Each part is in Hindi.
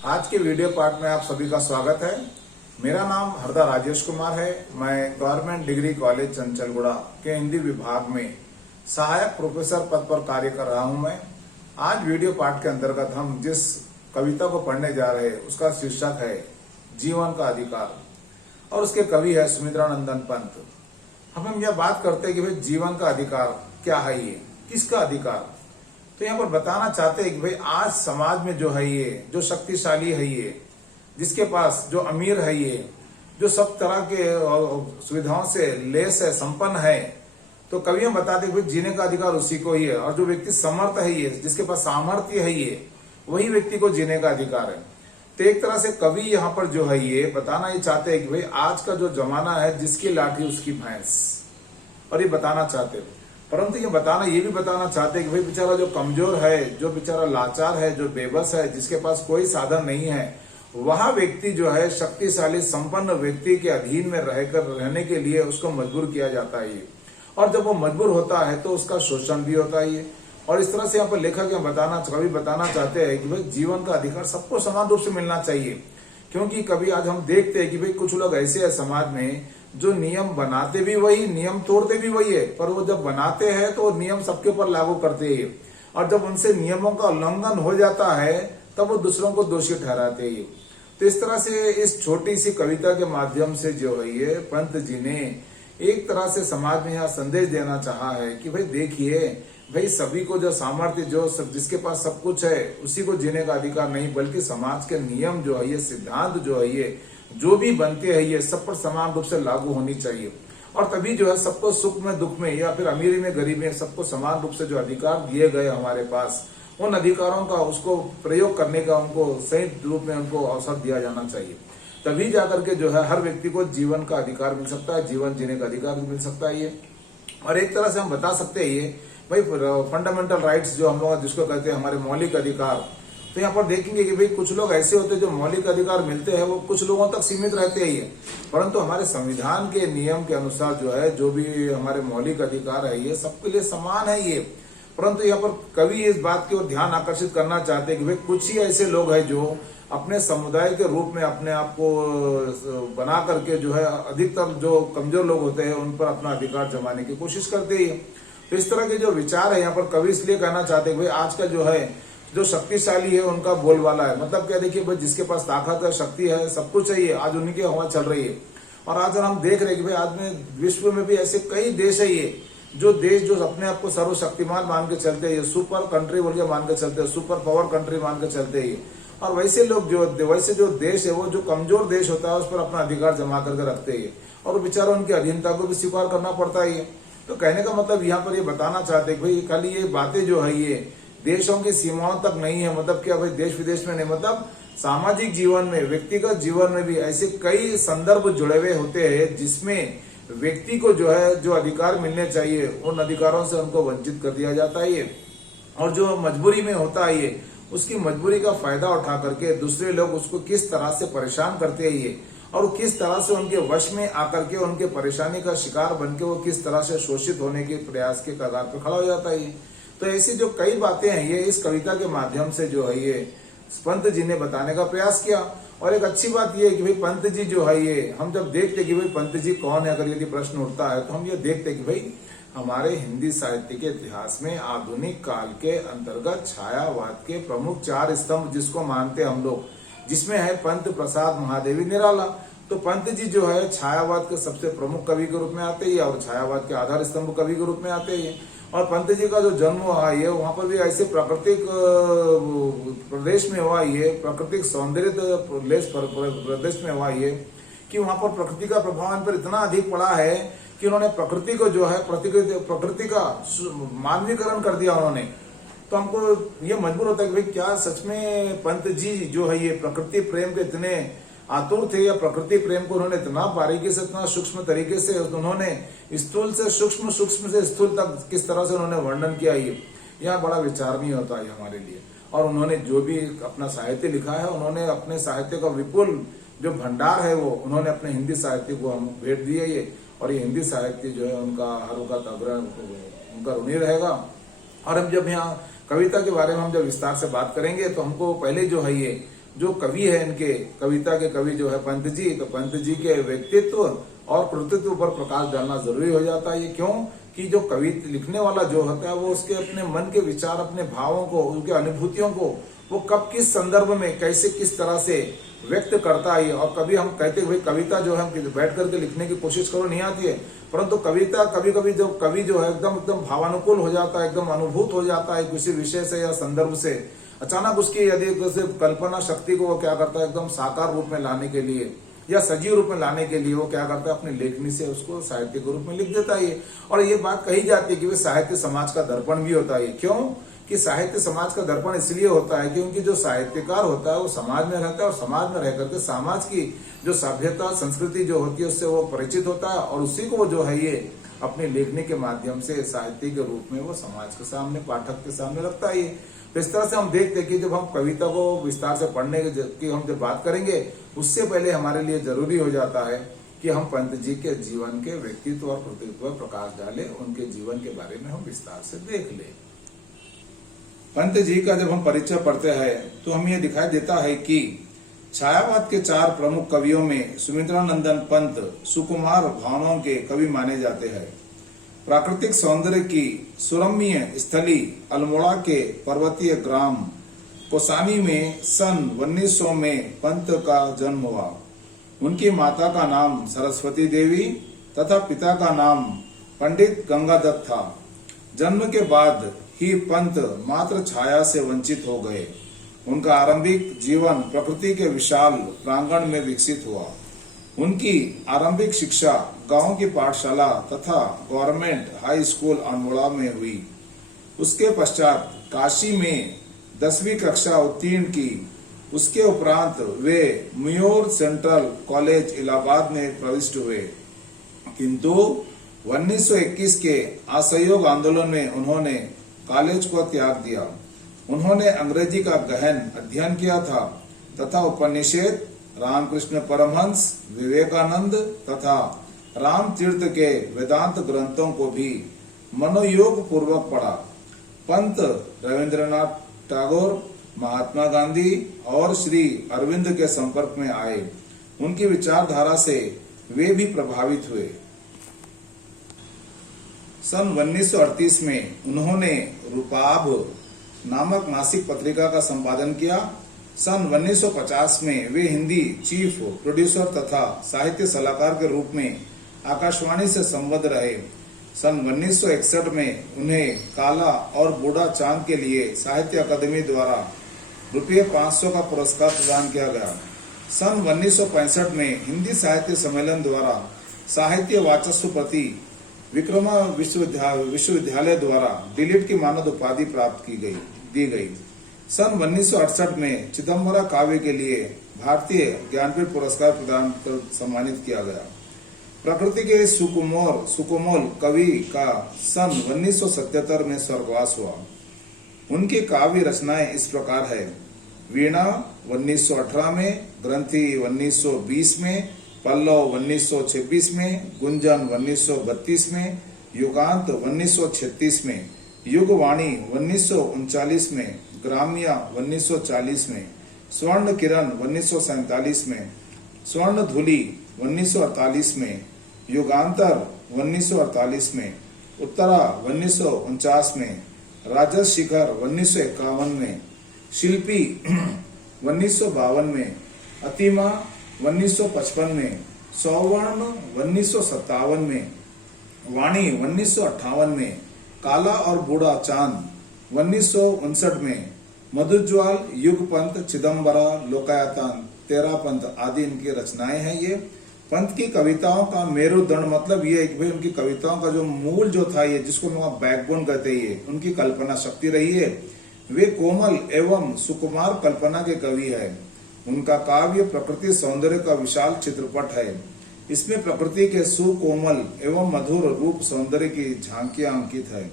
आज के वीडियो पार्ट में आप सभी का स्वागत है। मेरा नाम हरदा राजेश कुमार है। मैं गवर्नमेंट डिग्री कॉलेज चंचलगुड़ा के हिंदी विभाग में सहायक प्रोफेसर पद पर कार्य कर रहा हूं। मैं आज वीडियो पार्ट के अंतर्गत हम जिस कविता को पढ़ने जा रहे हैं उसका शीर्षक है जीवन का अधिकार और उसके कवि है सुमित्रानंदन पंत। हम यह बात करते हैं कि भाई जीवन का अधिकार क्या है, ये किसका अधिकार। तो यहाँ पर बताना चाहते हैं कि भाई आज समाज में जो है ये जो शक्तिशाली है, ये जिसके पास जो अमीर है, ये जो सब तरह के सुविधाओं से लेस है, संपन्न है, तो कवि हम बताते हैं भाई जीने का अधिकार उसी को ही है। और जो व्यक्ति समर्थ है, ये जिसके पास सामर्थ्य है, ये वही व्यक्ति को जीने का अधिकार है। तो एक तरह से कवि यहाँ पर जो है ये बताना ही चाहते हैं कि भाई आज का जो जमाना है जिसकी लाठी उसकी भैंस, और ये बताना चाहते हैं। परंतु ये भी बताना चाहते हैं कि भाई बेचारा जो कमजोर है, जो बेचारा लाचार है, जो बेबस है, जिसके पास कोई साधन नहीं है, वह व्यक्ति जो है शक्तिशाली संपन्न व्यक्ति के अधीन में रहने के लिए उसको मजबूर किया जाता है। और जब वो मजबूर होता है तो उसका शोषण भी होता है। और इस तरह से यहाँ पर लेखक कवि बताना चाहते हैं कि भाई जीवन का अधिकार सबको समान रूप से मिलना चाहिए। क्योंकि कभी आज हम देखते हैं कि भाई कुछ लोग ऐसे हैं समाज में जो नियम बनाते भी वही, नियम तोड़ते भी वही है, पर वो जब बनाते हैं तो नियम सबके ऊपर लागू करते हैं। और जब उनसे नियमों का उल्लंघन हो जाता है तब वो दूसरों को दोषी ठहराते हैं। तो इस तरह से इस छोटी सी कविता के माध्यम से जो है ये पंत जी ने एक तरह से समाज में यहाँ संदेश देना चाहा है कि भाई देखिए, भाई सभी को जो सामर्थ्य जिसके पास सब कुछ है उसी को जीने का अधिकार नहीं, बल्कि समाज के नियम जो है ये, सिद्धांत जो है ये, जो भी बनते हैं ये सब पर समान रूप से लागू होनी चाहिए। और तभी जो है सबको सुख में दुख में या फिर अमीरी में गरीबी में सबको समान रूप से जो अधिकार दिए गए हमारे पास, उन अधिकारों का उसको प्रयोग करने का उनको सही रूप में उनको अवसर दिया जाना चाहिए। तभी जाकर के जो है हर व्यक्ति को जीवन का अधिकार मिल सकता है, जीवन जीने का अधिकार भी मिल सकता है ये। और एक तरह से हम बता सकते हैं ये भाई फंडामेंटल राइट्स जो हम लोग जिसको कहते हैं हमारे मौलिक अधिकार। तो यहाँ पर देखेंगे कि भाई कुछ लोग ऐसे होते हैं जो मौलिक अधिकार मिलते हैं वो कुछ लोगों तक सीमित रहते हैं ये, परंतु हमारे संविधान के नियम के अनुसार जो है जो भी हमारे मौलिक अधिकार है ये सबके लिए समान है ये। परंतु यहाँ पर कवि इस बात की ओर ध्यान आकर्षित करना चाहते हैं कि भाई कुछ ही ऐसे लोग हैं जो अपने समुदाय के रूप में अपने आप को बना करके जो है अधिकतर जो कमजोर लोग होते हैं उन पर अपना अधिकार जमाने की कोशिश करते हैं। तो इस तरह के जो विचार है यहाँ पर कवि इसलिए कहना चाहते हैं भाई आज का जो है जो शक्तिशाली है उनका बोलबाला है। मतलब क्या, देखिए भाई जिसके पास ताकत है, शक्ति है, सब कुछ है, ये आज उन्हीं की हवा चल रही है। और आज हम देख रहे हैं कि भाई आज में विश्व में भी ऐसे कई देश है ये जो अपने आप को सर्वशक्तिमान मान के चलते हैं, सुपर कंट्री बोल के मान के चलते हैं, सुपर पावर कंट्री मान के चलते हैं। और वैसे जो देश है वो जो कमजोर देश होता है उस पर अपना अधिकार जमा करके रखते हैं और बेचारा उनकी अधीनता को भी स्वीकार करना पड़ता है। तो कहने का मतलब यहाँ पर ये बताना चाहते हैं भाई खाली ये बातें जो है ये देशों की सीमाओं तक नहीं है। मतलब क्या भाई देश विदेश में नहीं, मतलब सामाजिक जीवन में, व्यक्तिगत जीवन में भी ऐसे कई संदर्भ जुड़े हुए होते हैं जिसमें व्यक्ति को जो है जो अधिकार मिलने चाहिए उन अधिकारों से उनको वंचित कर दिया जाता है। और जो मजबूरी में होता है ये उसकी मजबूरी का फायदा उठा करके दूसरे लोग उसको किस तरह से परेशान करते हैं ये, और किस तरह से उनके वश में आकर के उनके परेशानी का शिकार बन के वो किस तरह से शोषित होने के प्रयास के कगार पर खड़ा हो जाता है। तो ऐसी जो कई बातें हैं ये इस कविता के माध्यम से जो है ये पंत जी ने बताने का प्रयास किया। और एक अच्छी बात ये है कि भाई पंत जी जो है ये हम जब देखते कि भाई पंत जी कौन है, अगर यदि प्रश्न उठता है तो हम ये देखते कि भाई हमारे हिंदी साहित्य के इतिहास में आधुनिक काल के अंतर्गत छायावाद के प्रमुख 4 स्तंभ जिसको मानते हम लोग, जिसमें है पंत, प्रसाद, महादेवी, निराला। तो पंत जी जो है छायावाद के सबसे प्रमुख कवि के रूप में आते हैं और छायावाद के आधार स्तंभ कवि के रूप में आते हैं। और पंत जी का जो जन्म हुआ है वहां पर भी ऐसे प्राकृतिक प्रदेश में हुआ ये, प्राकृतिक सौंदर्य प्रदेश में हुआ ये कि वहां पर प्रकृति का प्रभाव इन पर इतना अधिक पड़ा है कि उन्होंने प्रकृति को जो है प्रकृति का मानवीकरण कर दिया उन्होंने। तो हमको ये मजबूर होता है कि भाई क्या सच में पंत जी जो है ये प्रकृति प्रेम के इतने आतुर थे, या प्रकृति प्रेम को उन्होंने इतना बारीकी से, इतना सूक्ष्म तरीके से उन्होंने स्थूल से सूक्ष्म, सूक्ष्म से स्थूल तक किस तरह से उन्होंने वर्णन किया, ये यहाँ बड़ा विचारणीय होता है हमारे लिए। और उन्होंने जो भी अपना साहित्य लिखा है उन्होंने अपने साहित्य का विपुल जो भंडार है वो उन्होंने अपने हिंदी साहित्य को हम भेंट दिए ये। और ये हिंदी साहित्य जो है उनका हर वक्त उनका ऋणी रहेगा। और हम जब यहाँ कविता के बारे में हम जब विस्तार से बात करेंगे तो हमको पहले जो है ये जो कवि है इनके कविता के कवि जो है पंत जी, तो पंत जी के व्यक्तित्व और कृतित्व पर प्रकाश डालना जरूरी हो जाता है। ये क्यों कि जो कवि लिखने वाला जो होता है वो उसके अपने मन के विचार, अपने भावों को, उनके अनुभूतियों को वो कब किस संदर्भ में कैसे किस तरह से व्यक्त करता है। और कभी हम कहते हैं भाई कविता जो है हम बैठ करके लिखने की कोशिश करो नहीं आती है, परंतु कविता कभी कभी जब कवि जो है एकदम एकदम भावानुकूल हो जाता है, एकदम अनुभूत हो जाता है किसी विषय से या संदर्भ से, अचानक उसकी यदि कल्पना शक्ति को वो क्या करता है एकदम साकार रूप में लाने के लिए या सजीव रूप में लाने के लिए वो क्या करता है अपनी लेखनी से उसको साहित्य के रूप में लिख देता है। और ये बात कही जाती है कि वे साहित्य समाज का दर्पण भी होता है। क्यों कि साहित्य समाज का दर्पण इसलिए होता है क्योंकि जो साहित्यकार होता है वो समाज में रहता है और समाज में रह करके समाज की जो सभ्यता संस्कृति जो होती है उससे वो परिचित होता है और उसी को जो है ये अपनी लेखनी के माध्यम से साहित्य के रूप में वो समाज के सामने, पाठक के सामने रखता है। तो इस तरह से हम देखते हैं कि जब हम कविता को विस्तार से पढ़ने की हम जब बात करेंगे उससे पहले हमारे लिए जरूरी हो जाता है कि हम पंत जी के जीवन के व्यक्तित्व और कृतित्व पर प्रकाश डालें, उनके जीवन के बारे में हम विस्तार से देख लें। पंत जी का जब हम परिचय पढ़ते हैं तो हमें यह दिखाई देता है कि छायावाद के 4 प्रमुख कवियों में सुमित्रानंदन पंत सुकुमार भावनाओं के कवि माने जाते हैं। प्राकृतिक सौंदर्य की सुरम्य स्थली अल्मोड़ा के पर्वतीय ग्राम कोसानी में सन 1900 में पंत का जन्म हुआ। उनकी माता का नाम सरस्वती देवी तथा पिता का नाम पंडित गंगादत्त था। जन्म के बाद ही पंत मात्र छाया से वंचित हो गए। उनका आरंभिक जीवन प्रकृति के विशाल प्रांगण में विकसित हुआ। उनकी आरंभिक शिक्षा गांव की पाठशाला तथा गवर्नमेंट हाई स्कूल अल्मोड़ा में हुई। उसके पश्चात काशी में 10वीं कक्षा उत्तीर्ण की। उसके उपरांत वे म्योर सेंट्रल कॉलेज इलाहाबाद में प्रविष्ट हुए, किंतु 1921 के असहयोग आंदोलन में उन्होंने कॉलेज को त्याग दिया। उन्होंने अंग्रेजी का गहन अध्ययन किया था तथा उपनिषद, रामकृष्ण परमहंस, विवेकानंद तथा रामतीर्थ के वेदांत ग्रंथों को भी मनोयोग पूर्वक पढ़ा। पंत रविंद्रनाथ टैगोर, महात्मा गांधी और श्री अरविंद के संपर्क में आए। उनकी विचारधारा से वे भी प्रभावित हुए। सन 1938 में उन्होंने रूपाभ नामक मासिक पत्रिका का संपादन किया। सन 1950 में वे हिंदी चीफ प्रोड्यूसर तथा साहित्य सलाहकार के रूप में आकाशवाणी से संबद्ध रहे। सन 1961 में उन्हें काला और बूढ़ा चांद के लिए साहित्य अकादमी द्वारा ₹500 का पुरस्कार प्रदान किया गया। सन 1965 में हिंदी साहित्य सम्मेलन द्वारा साहित्य वाचस्व प्रति विक्रमा विश्वविद्यालय द्वारा डिलीट की मानद उपाधि प्राप्त दी गई। सन 1968 में चिदम्बरा काव्य के लिए भारतीय ज्ञानपीठ पुरस्कार प्रदान कर सम्मानित किया गया। प्रकृति के सुकोमल कवि का सन 1977 में स्वर्गवास हुआ। उनकी काव्य रचनाएं इस प्रकार है: वीणा 1918 में, ग्रंथि 1920 में, पल्लव 1926 में, गुंजन 1932 में, युगांत 1936 में, युगवाणी 1939 में, ग्राम्या 1940 में, स्वर्ण किरण 1947 में, स्वर्ण धूलि 1948 में, युगांतर 1948 में, उत्तरा 1949 में, राजस शिखर 1951 में, शिल्पी 1952 में, अतिमा 1955 में, सौवर्ण 1957 में, वाणी 1958 में, काला और बूढ़ा चांद 1959 में, मधुज्वाल, युगपंत, चिदम्बरा, लोकायतन, तेरा पंथ आदि इनकी रचनाएं हैं। ये पंत की कविताओं का मेरुदंड मतलब ये कि भाई उनकी कविताओं का जो मूल जो था, ये जिसको हम बैकबोन कहते हैं, उनकी कल्पना शक्ति रही है। वे कोमल एवं सुकुमार कल्पना के कवि है। उनका काव्य प्रकृति सौंदर्य का विशाल चित्रपट है। इसमें प्रकृति के सुकोमल एवं मधुर रूप सौंदर्य की झांकियां अंकित है।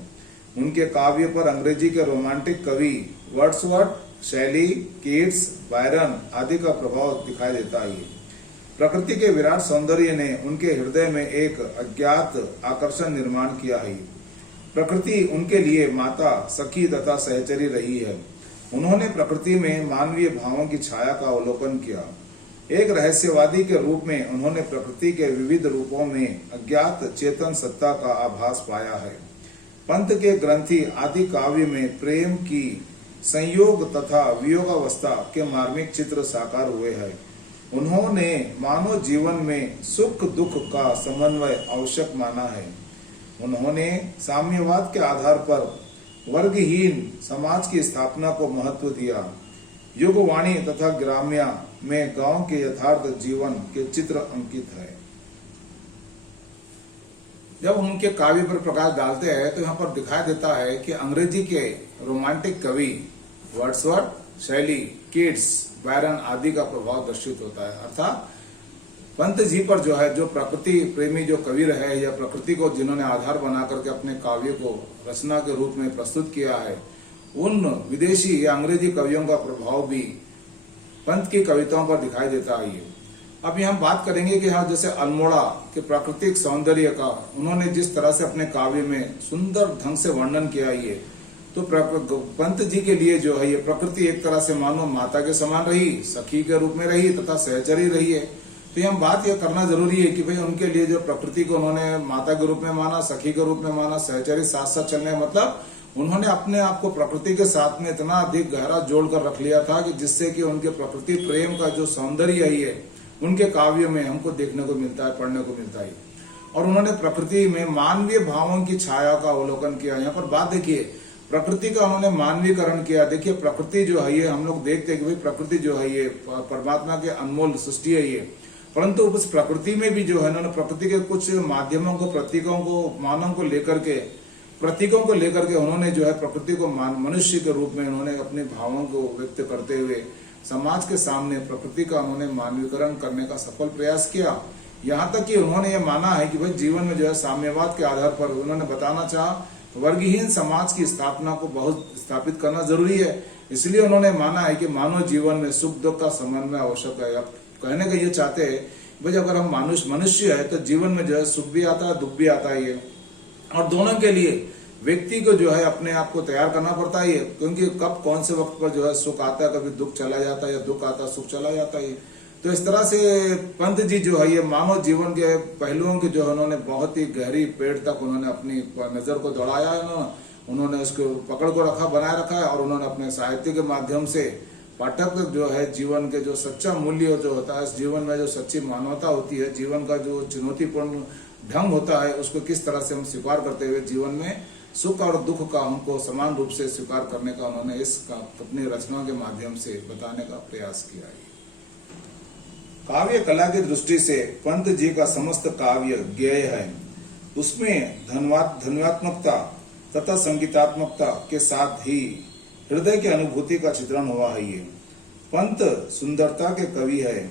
उनके काव्य पर अंग्रेजी के रोमांटिक कवि वर्ड्सवर्थ, शैली, कीट्स, बायरन आदि का प्रभाव दिखाई देता है। प्रकृति के विराट सौंदर्य ने उनके हृदय में एक अज्ञात आकर्षण निर्माण किया है। प्रकृति उनके लिए माता, सखी तथा सहचरी रही है। उन्होंने प्रकृति में मानवीय भावों की छाया का अवलोकन किया। एक रहस्यवादी के रूप में उन्होंने प्रकृति के विविध रूपों में अज्ञात चेतन सत्ता का आभास पाया है। पंत के ग्रंथि आदि काव्य में प्रेम की संयोग तथा वियोगावस्था के मार्मिक चित्र साकार हुए हैं। उन्होंने मानव जीवन में सुख दुख का समन्वय आवश्यक माना है। उन्होंने साम्यवाद के आधार पर वर्गहीन समाज की स्थापना को महत्व दिया। युगवाणी तथा ग्राम्या में गांव के यथार्थ जीवन के चित्र अंकित है। जब हम उनके काव्य पर प्रकाश डालते हैं तो यहाँ पर दिखाई देता है कि अंग्रेजी के रोमांटिक कवि वर्ड्सवर्थ, शैली, कीट्स, बैरन आदि का प्रभाव दर्शित होता है। अर्थात पंत जी पर जो है, जो प्रकृति प्रेमी जो कवि रहे या प्रकृति को जिन्होंने आधार बना करके अपने काव्य को रचना के रूप में प्रस्तुत किया है, उन विदेशी या अंग्रेजी कवियों का प्रभाव भी पंत की कविताओं पर दिखाई देता है। अब यहाँ बात करेंगे कि हाँ, जैसे अल्मोड़ा के प्राकृतिक सौंदर्य का उन्होंने जिस तरह से अपने काव्य में सुंदर ढंग से वर्णन किया, ये तो पंत जी के लिए जो है ये प्रकृति एक तरह से मानो माता के समान रही, सखी के रूप में रही तथा सहचरी रही है। तो हम बात यह करना जरूरी है कि भाई उनके लिए जो प्रकृति को उन्होंने माता के रूप में माना, सखी के रूप में माना, सहचरी साथ साथ चलने, मतलब उन्होंने अपने आप को प्रकृति के साथ में इतना अधिक गहरा जोड़ कर रख लिया था कि जिससे कि उनके प्रकृति प्रेम का जो सौंदर्य है उनके काव्य में हमको देखने को मिलता है, पढ़ने को मिलता है। और उन्होंने प्रकृति में मानवीय भावों की छाया का अवलोकन किया। यहाँ पर बात देखिए, प्रकृति का उन्होंने मानवीयकरण किया। देखिए प्रकृति जो है ये हम लोग देखते हैं कि भाई प्रकृति जो है ये परमात्मा के अनमोल सृष्टि है ये, परंतु उस प्रकृति में भी जो है उन्होंने प्रकृति के कुछ माध्यमों को, प्रतीकों को, मानों को लेकर के, प्रतीकों को लेकर के उन्होंने जो है प्रकृति को मनुष्य के रूप में उन्होंने अपने भावों को व्यक्त करते हुए समाज के सामने प्रकृति का उन्होंने मानवीकरण करने का सफल प्रयास किया। यहाँ तक कि उन्होंने ये माना है कि भाई जीवन में जो है साम्यवाद के आधार पर उन्होंने बताना चाहा वर्गहीन समाज की स्थापना को बहुत स्थापित करना जरूरी है। इसलिए उन्होंने माना है कि मानव जीवन में सुख दुख का समन्वय आवश्यक है। अब कहने का ये चाहते हैं भाई अगर हम मनुष्य है तो जीवन में जो है सुख भी आता है, दुख भी आता है ये, और दोनों के लिए व्यक्ति को जो है अपने आप को तैयार करना पड़ता है, क्योंकि कब कौन से वक्त पर जो है सुख आता है, कभी दुख चला जाता है, या दुख आता है सुख चला जाता है। तो इस तरह से पंत जी जो है ये मानव जीवन के पहलुओं की जो है उन्होंने बहुत ही गहरी पेड़ तक उन्होंने अपनी नजर को दौड़ाया है, उन्होंने उसको पकड़ को रखा, बनाए रखा है, और उन्होंने अपने साहित्य के माध्यम से पाठक जो है जीवन के जो सच्चा मूल्य जो होता है, इस जीवन में जो सच्ची मानवता होती है, जीवन का जो चुनौतीपूर्ण ढंग होता है, उसको किस तरह से हम स्वीकार करते हुए जीवन में सुख और दुख का हमको समान रूप से स्वीकार करने का उन्होंने इस अपनी रचनाओं के माध्यम से बताने का प्रयास किया है। काव्य कला की दृष्टि से पंत जी का समस्त काव्य ज्ञेय है। उसमें ध्वन्यात्मकता तथा संगीतात्मकता के साथ ही हृदय की अनुभूति का चित्रण हुआ है। ये पंत सुंदरता के कवि है।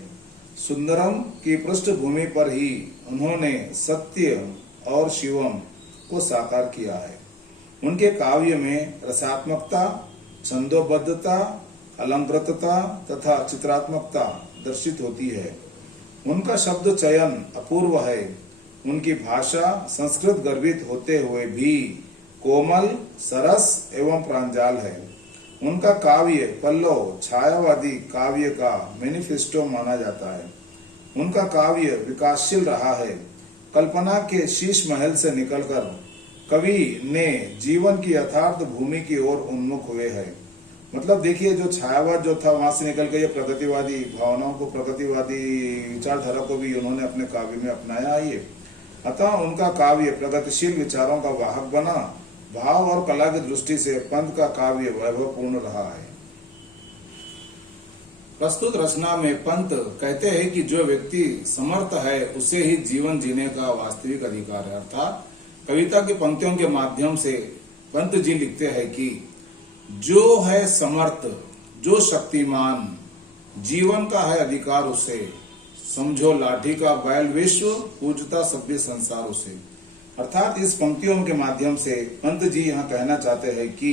सुंदरम की पृष्ठभूमि पर ही उन्होंने सत्य और शिवम को साकार किया है। उनके काव्य में रसात्मकता, छंदोबद्धता, अलंकृतता तथा चित्रात्मकता दर्शित होती है। उनका शब्द चयन अपूर्व है। उनकी भाषा संस्कृत गर्भित होते हुए भी कोमल, सरस एवं प्रांजल है। उनका काव्य पल्लव छायावादी काव्य का मैनिफेस्टो माना जाता है। उनका काव्य विकासशील रहा है। कल्पना के शीश महल से निकलकर कवि ने जीवन की यथार्थ भूमि की ओर उन्मुख हुए हैं। मतलब देखिए, जो छायावाद जो था वहां से निकल के ये प्रगतिवादी भावनाओं को, प्रगतिवादी विचारधारा को भी उन्होंने अपने काव्य में अपनाया है। अतः उनका काव्य प्रगतिशील विचारों का वाहक बना। भाव और कला की दृष्टि से पंत का काव्य वैभवपूर्ण रहा है। प्रस्तुत रचना में पंत कहते हैं कि जो व्यक्ति समर्थ है उसे ही जीवन जीने का वास्तविक अधिकार है। अर्थात कविता की पंक्तियों के माध्यम से पंत जी लिखते हैं कि जो है समर्थ, जो शक्तिमान, जीवन का है अधिकार उसे, समझो लाठी का बैल विश्व, पूजता सभ्य संसार उसे। अर्थात इस पंक्तियों के माध्यम से पंत जी यहाँ कहना चाहते हैं कि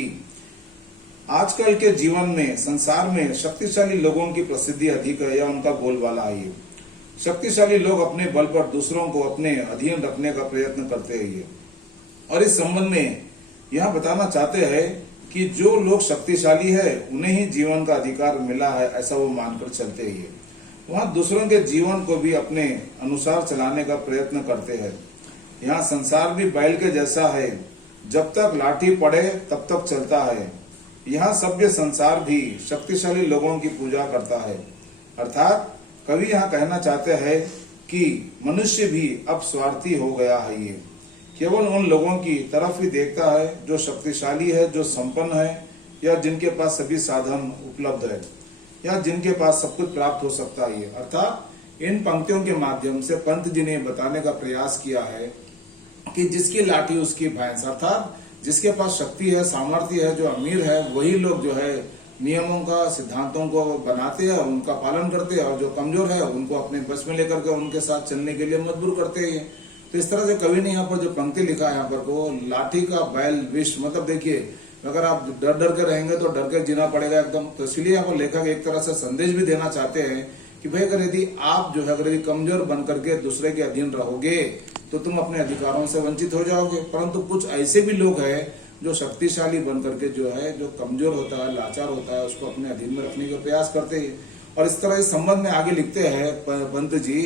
आजकल के जीवन में, संसार में शक्तिशाली लोगों की प्रसिद्धि अधिक है या उनका बोलबाला है। शक्तिशाली लोग अपने बल पर दूसरों को अपने अधीन रखने का प्रयत्न करते हैं। और इस संबंध में यह बताना चाहते हैं कि जो लोग शक्तिशाली है उन्हें ही जीवन का अधिकार मिला है, ऐसा वो मानकर चलते ही है। वहाँ दूसरों के जीवन को भी अपने अनुसार चलाने का प्रयत्न करते हैं। यहाँ संसार भी बैल के जैसा है, जब तक लाठी पड़े तब तक चलता है। यहाँ सभ्य संसार भी शक्तिशाली लोगों की पूजा करता है। अर्थात कवि यहाँ कहना चाहते हैं कि मनुष्य भी अब स्वार्थी हो गया है। ये केवल उन लोगों की तरफ ही देखता है जो शक्तिशाली है, जो संपन्न है, या जिनके पास सभी साधन उपलब्ध है, या जिनके पास सब कुछ प्राप्त हो सकता है। अर्थात इन पंक्तियों के माध्यम से पंत जी ने बताने का प्रयास किया है कि जिसकी लाठी उसकी भैंस, अर्थात जिसके पास शक्ति है, सामर्थ्य है, जो अमीर है, वही लोग जो है नियमों का, सिद्धांतों को बनाते हैं, उनका पालन करते हैं, और जो कमजोर है उनको अपने बस में लेकर के उनके साथ चलने के लिए मजबूर करते हैं। तो इस तरह से कवि ने यहाँ पर जो पंक्ति लिखा है यहाँ पर को लाठी का बैल विष, मतलब देखिए अगर आप डर डर के रहेंगे तो डर के जीना पड़ेगा एकदम। तो इसलिए यहाँ पर लेखक एक तरह से संदेश भी देना चाहते हैं कि भाई अगर यदि आप जो है अगर कमजोर बन करके दूसरे के अधीन रहोगे तो तुम अपने अधिकारों से वंचित हो जाओगे। परंतु कुछ ऐसे भी लोग हैं जो शक्तिशाली बन करके जो है, जो कमजोर होता है, लाचार होता है, उसको अपने अधीन में रखने का प्रयास करते हैं। और इस तरह इस संबंध में आगे लिखते हैं पंत जी,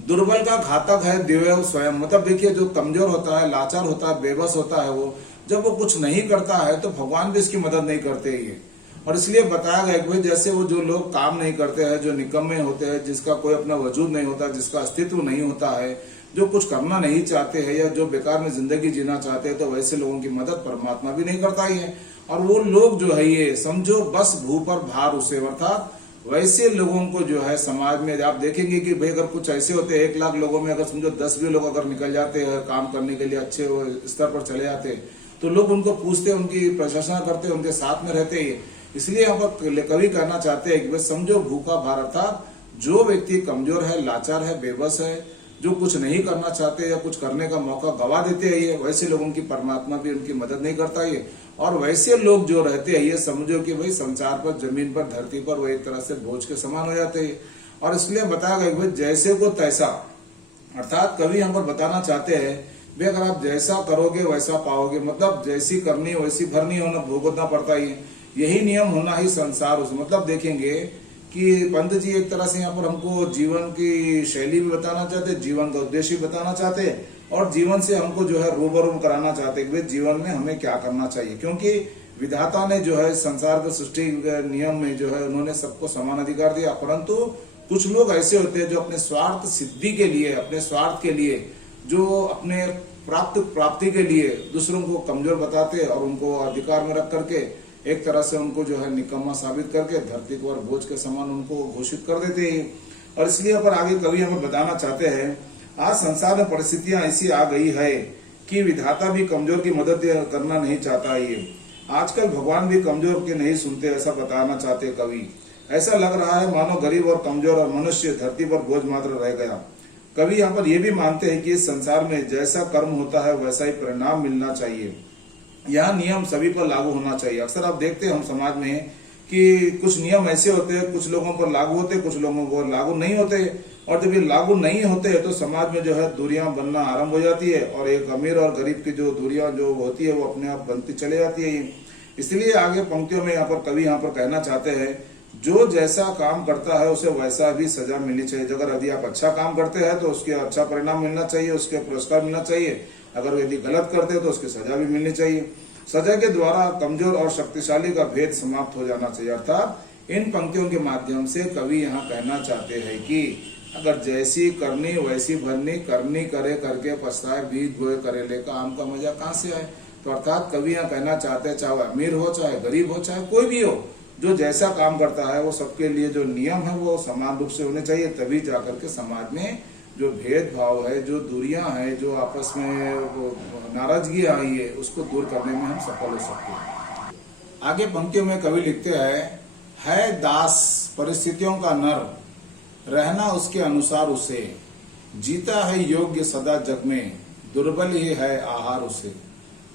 दुर्बल का घातक है देव स्वयं। मतलब देखिए जो कमजोर होता है, लाचार होता है, बेबस होता है, वो जब वो कुछ नहीं करता है तो भगवान भी इसकी मदद नहीं करते ये। और इसलिए बताया गया कि जैसे वो जो लोग काम नहीं करते हैं, जो निकम्मे होते हैं, जिसका कोई अपना वजूद नहीं होता, जिसका अस्तित्व नहीं होता है, जो कुछ करना नहीं चाहते हैं, या जो बेकार में जिंदगी जीना चाहते हैं, तो वैसे लोगों की मदद परमात्मा भी नहीं करता ही है। और वो लोग जो है ये समझो बस भू पर भार उसे, अर्थात वैसे लोगों को जो है समाज में आप देखेंगे कि भाई अगर कुछ ऐसे होते हैं 1 लाख लोगों में अगर समझो 10 भी लोग अगर निकल जाते हैं काम करने के लिए, अच्छे स्तर पर चले जाते हैं, तो लोग उनको पूछते, उनकी प्रशंसा करते, उनके साथ में रहते हैं। इसलिए यहाँ पर कवि कहना चाहते हैं कि समझो भूखा भार, अर्थात जो व्यक्ति कमजोर है, लाचार है, बेबस है, जो कुछ नहीं करना चाहते या कुछ करने का मौका गवा देते हैं, ये वैसे लोगों की परमात्मा भी उनकी मदद नहीं करता है। और वैसे लोग जो रहते हैं ये समझो कि भाई संसार पर, जमीन पर, धरती पर वो एक तरह से बोझ के समान हो जाते हैं। और इसलिए बताया गया कि जैसे को तैसा, अर्थात कवि यहाँ पर बताना चाहते हैं भाई अगर आप जैसा करोगे वैसा पाओगे, मतलब जैसी करनी वैसी भरनी होना, भुगतना पड़ता ही, यही नियम होना ही संसार। उस मतलब देखेंगे कि पंत जी एक तरह से यहाँ पर हमको जीवन की शैली भी बताना चाहते, जीवन का उद्देश्य भी बताना चाहते, और जीवन से हमको जो है रूबरू कराना चाहते कि जीवन में हमें क्या करना चाहिए। क्योंकि विधाता ने जो है संसार के सृष्टि नियम में जो है उन्होंने सबको समान अधिकार दिया, परंतु कुछ लोग ऐसे होते हैं जो अपने स्वार्थ सिद्धि के लिए, अपने स्वार्थ के लिए, जो अपने प्राप्ति के लिए दूसरों को कमजोर बताते और उनको अधिकार में रख करके एक तरह से उनको जो है निकम्मा साबित करके धरती को और बोझ के समान उनको घोषित कर देते हैं। और इसलिए पर आगे कवि हमें बताना चाहते हैं, आज संसार में परिस्थितियां ऐसी आ गई है कि विधाता भी कमजोर की मदद करना नहीं चाहता है। ये आजकल भगवान भी कमजोर के नहीं सुनते, ऐसा बताना चाहते कवि। ऐसा लग रहा है मानो गरीब और कमजोर और मनुष्य धरती पर बोझ मात्र रह गया। कवि यहाँ पर यह भी मानते हैं कि इस संसार में जैसा कर्म होता है वैसा ही परिणाम मिलना चाहिए। यह नियम सभी पर लागू होना चाहिए। अक्सर आप देखते हैं हम समाज में कि कुछ नियम ऐसे होते हैं, कुछ लोगों पर लागू होते, कुछ लोगों को लागू नहीं होते। और जब ये लागू नहीं होते तो समाज में जो है दूरियां बनना आरंभ हो जाती है, और एक अमीर और गरीब की जो दूरियां जो होती है वो अपने आप बनती चले जाती है। इसलिए आगे पंक्तियों में यहाँ पर कवि यहाँ पर कहना चाहते हैं, जो जैसा काम करता है उसे वैसा भी सजा मिलनी चाहिए। अगर यदि आप अच्छा काम करते हैं तो उसके अच्छा परिणाम मिलना चाहिए, उसके पुरस्कार मिलना चाहिए। अगर यदि गलत करते हैं तो उसकी सजा भी मिलनी चाहिए। सजा के द्वारा कमजोर और शक्तिशाली का भेद समाप्त हो जाना चाहिए। अर्थात इन पंक्तियों के माध्यम से कवि यहाँ कहना चाहते हैं कि अगर जैसी करनी वैसी भरनी, करनी करे करके पछताए, बीज बोए करेले का आम का मजा कहाँ से आए। तो अर्थात कवि यहाँ कहना चाहते हैं, चाहे अमीर हो, चाहे गरीब हो, चाहे कोई भी हो, जो जैसा काम करता है वो सबके लिए जो नियम है वो समान रूप से होने चाहिए। तभी जाकर के समाज में जो भेदभाव है, जो दूरियां हैं, जो आपस में नाराजगी आई है, उसको दूर करने में हम सफल हो सकते हैं। आगे पंक्तियों में कवि लिखते हैं, है दास परिस्थितियों का नर, रहना उसके अनुसार उसे, जीता है योग्य सदा जग में, दुर्बल ही है आहार उसे।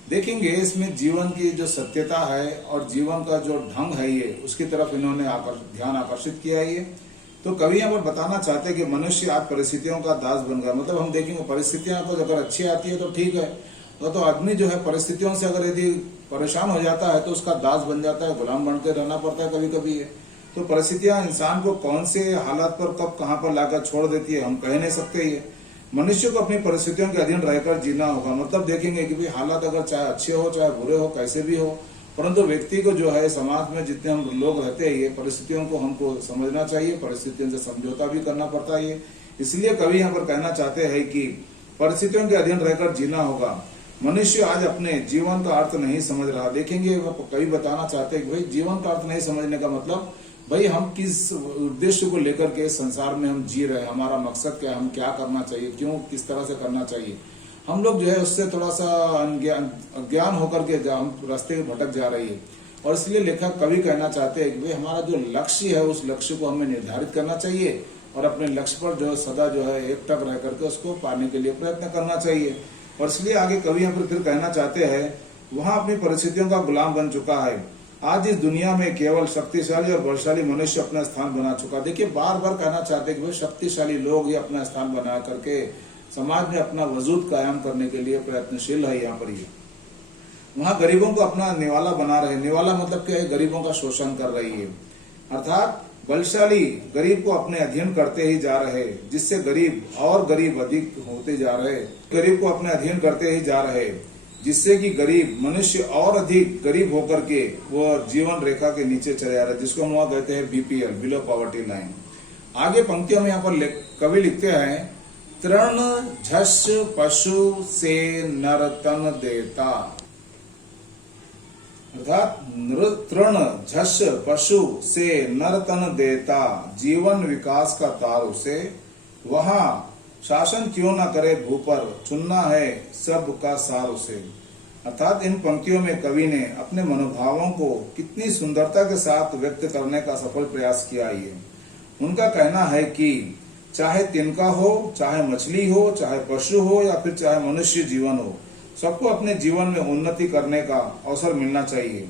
देखेंगे इसमें जीवन की जो सत्यता है और जीवन का जो ढंग है ये, उसकी तरफ इन्होंने ध्यान आकर्षित किया है। ये तो कवि यहाँ पर बताना चाहते हैं कि मनुष्य आज परिस्थितियों का दास बन गया। मतलब हम देखेंगे परिस्थितियां को अगर अच्छी आती है तो ठीक है, तो आदमी जो है परिस्थितियों से अगर यदि परेशान हो जाता है तो उसका दास बन जाता है, गुलाम बनते रहना पड़ता है कभी कभी है। तो परिस्थितियां इंसान को कौन से हालात पर कब कहां पर लाकर छोड़ देती है हम कह नहीं सकते। ये मनुष्य को अपनी परिस्थितियों के अधीन रहकर जीना होगा। मतलब देखेंगे कि भाई हालात अगर चाहे अच्छे हो चाहे बुरे हो कैसे भी हो, परंतु व्यक्ति को जो है समाज में जितने हम लोग रहते हैं ये परिस्थितियों को हमको समझना चाहिए, परिस्थितियों से समझौता भी करना पड़ता है। इसलिए कवि यहाँ पर कहना चाहते हैं कि परिस्थितियों के अधीन रहकर जीना होगा। मनुष्य आज अपने जीवन का अर्थ नहीं समझ रहा। देखेंगे कवि बताना चाहते हैं कि भाई जीवन का अर्थ नहीं समझने का मतलब भाई हम किस उद्देश्य को लेकर के संसार में हम जी रहे हैं, हमारा मकसद क्या है, हम क्या करना चाहिए, क्यों किस तरह से करना चाहिए। हम लोग जो है उससे थोड़ा सा अज्ञान होकर के हम रास्ते में भटक जा रही है। और इसलिए लेखक कवि कहना चाहते हैं कि भाई हमारा जो लक्ष्य है उस लक्ष्य को हमें निर्धारित करना चाहिए और अपने लक्ष्य पर जो सदा जो है एकटक रह करके उसको पाने के लिए प्रयत्न करना चाहिए। और इसलिए आगे कवि यहाँ पर फिर कहना चाहते हैं वहां अपनी परिस्थितियों का गुलाम बन चुका है। आज इस दुनिया में केवल शक्तिशाली और बलशाली मनुष्य अपना स्थान बना चुका। देखिए बार बार कहना चाहते हैं कि भाई शक्तिशाली लोग ही अपना स्थान बना करके समाज में अपना वजूद कायम करने के लिए प्रयत्नशील है। यहाँ पर ये वहां गरीबों को अपना निवाला बना रहे। निवाला मतलब क्या है, गरीबों का शोषण कर रही है। अर्थात बलशाली गरीब को अपने अधीन करते ही जा रहे, जिससे गरीब और गरीब अधिक होते जा रहे। गरीब को अपने अधीन करते ही जा रहे, जिससे कि गरीब मनुष्य और अधिक गरीब होकर के वो जीवन रेखा के नीचे चले जा रहे, जिसको हम कहते हैं बीपीएल, बिलो पॉवर्टी लाइन। आगे पंक्तियों में यहाँ पर कवि लिखते हैं तृण झस पशु से नर तन देता। अर्थात तृण झस पशु से नर तन देता, जीवन विकास का तार उसे, वहां शासन क्यों न करे भूपर, चुनना है सबका सार उसे। अर्थात इन पंक्तियों में कवि ने अपने मनोभावों को कितनी सुंदरता के साथ व्यक्त करने का सफल प्रयास किया है। उनका कहना है कि चाहे तिनका हो, चाहे मछली हो, चाहे पशु हो या फिर चाहे मनुष्य जीवन हो, सबको अपने जीवन में उन्नति करने का अवसर मिलना चाहिए,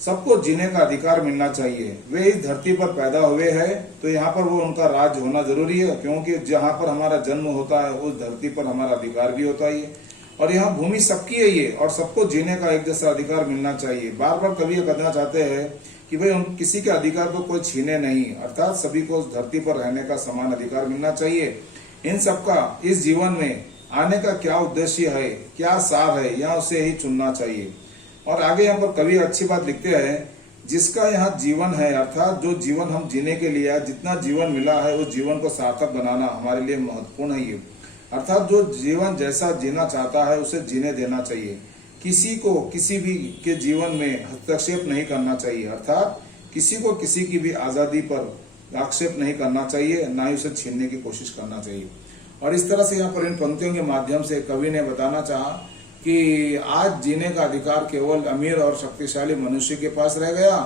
सबको जीने का अधिकार मिलना चाहिए। वे इस धरती पर पैदा हुए हैं तो यहाँ पर वो उनका राज्य होना जरूरी है, क्योंकि जहाँ पर हमारा जन्म होता है उस धरती पर हमारा अधिकार भी होता है। और यहाँ भूमि सबकी है ये, और सबको जीने का एक जैसा अधिकार मिलना चाहिए। बार बार कवि ये कहना चाहते हैं कि भाई किसी के अधिकार को कोई छीने नहीं, अर्थात सभी को उस धरती पर रहने का समान अधिकार मिलना चाहिए। इन सबका इस जीवन में आने का क्या उद्देश्य है, क्या सार है, यहाँ उसे ही चुनना चाहिए। और आगे यहाँ पर कवि अच्छी बात लिखते हैं, जिसका यहाँ जीवन है, अर्थात जो जीवन हम जीने के लिए जितना जीवन मिला है उस जीवन को सार्थक बनाना हमारे लिए महत्वपूर्ण है। ये अर्थात जो जीवन जैसा जीना चाहता है उसे जीने देना चाहिए, किसी को किसी भी के जीवन में हस्तक्षेप नहीं करना चाहिए। अर्थात किसी को किसी की भी आजादी पर आक्षेप नहीं करना चाहिए, ना ही उसे छीनने की कोशिश करना चाहिए। और इस तरह से यहाँ पर इन पंक्तियों के माध्यम से कवि ने बताना चाहा कि आज जीने का अधिकार केवल अमीर और शक्तिशाली मनुष्य के पास रह गया,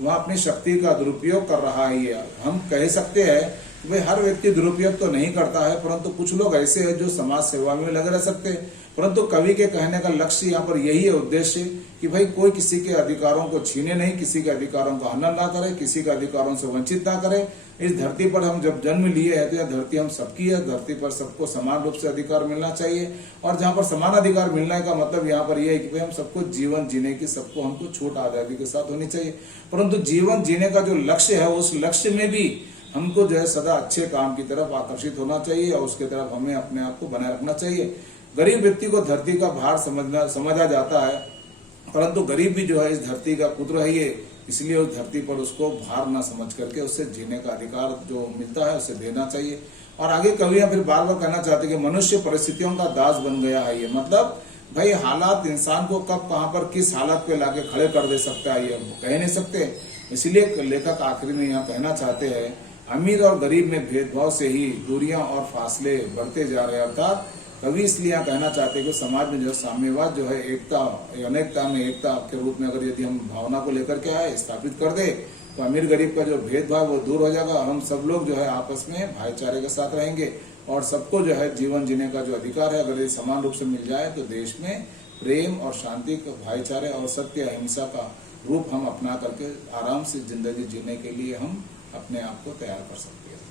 वह अपनी शक्ति का दुरुपयोग कर रहा है। हम कह सकते हैं कि भाई हर व्यक्ति दुरुपयोग तो नहीं करता है, परंतु कुछ लोग ऐसे हैं जो समाज सेवा में लगे रह सकते हैं। परंतु कवि के कहने का लक्ष्य यहाँ पर यही है, उद्देश्य कि भाई कोई किसी के अधिकारों को छीने नहीं, किसी के अधिकारों का हनन ना करे, किसी के अधिकारों से वंचित ना करे। इस धरती पर हम जब जन्म लिए हैं तो यह धरती हम सबकी है, धरती पर सबको समान रूप से अधिकार मिलना चाहिए। और जहाँ पर समान अधिकार मिलने का मतलब यहाँ पर यह है कि भाई हम सबको जीवन जीने की सबको हमको छूट आजादी के साथ होनी चाहिए। परंतु जीवन जीने का जो लक्ष्य है उस लक्ष्य में भी हमको जो है सदा अच्छे काम की तरफ आकर्षित होना चाहिए और उसके तरफ हमें अपने आप को बनाए रखना चाहिए। गरीब व्यक्ति को धरती का भार समझा जाता है, परंतु गरीब भी जो है इस धरती का पुत्र है ये, इसलिए उस धरती पर उसको भार न समझ करके उससे जीने का अधिकार जो मिलता है उसे देना चाहिए। और आगे कवियां फिर बार बार कहना चाहते हैं कि मनुष्य परिस्थितियों का दास बन गया है। ये मतलब भाई हालात इंसान को कब कहां पर किस हालत पे लाके खड़े कर दे सकता है ये कह नहीं सकते। इसलिए लेखक आखिरी में यहाँ कहना चाहते हैं, अमीर और गरीब में भेदभाव से ही दूरियां और फासले बढ़ते जा रहे हैं। अर्थात कवि इसलिए यहाँ कहना चाहते हैं कि समाज में जो साम्यवाद जो है एकता अनेकता में एकता के रूप में अगर यदि हम भावना को लेकर के आए स्थापित कर दे तो अमीर गरीब का जो भेदभाव वो दूर हो जाएगा। हम सब लोग जो है आपस में भाईचारे के साथ रहेंगे और सबको जो है जीवन जीने का जो अधिकार है अगर ये समान रूप से मिल जाए तो देश में प्रेम और शांति, भाईचारे और सत्य अहिंसा का रूप हम अपना करके आराम से जिंदगी जीने के लिए हम अपने आप को तैयार कर सकते हैं।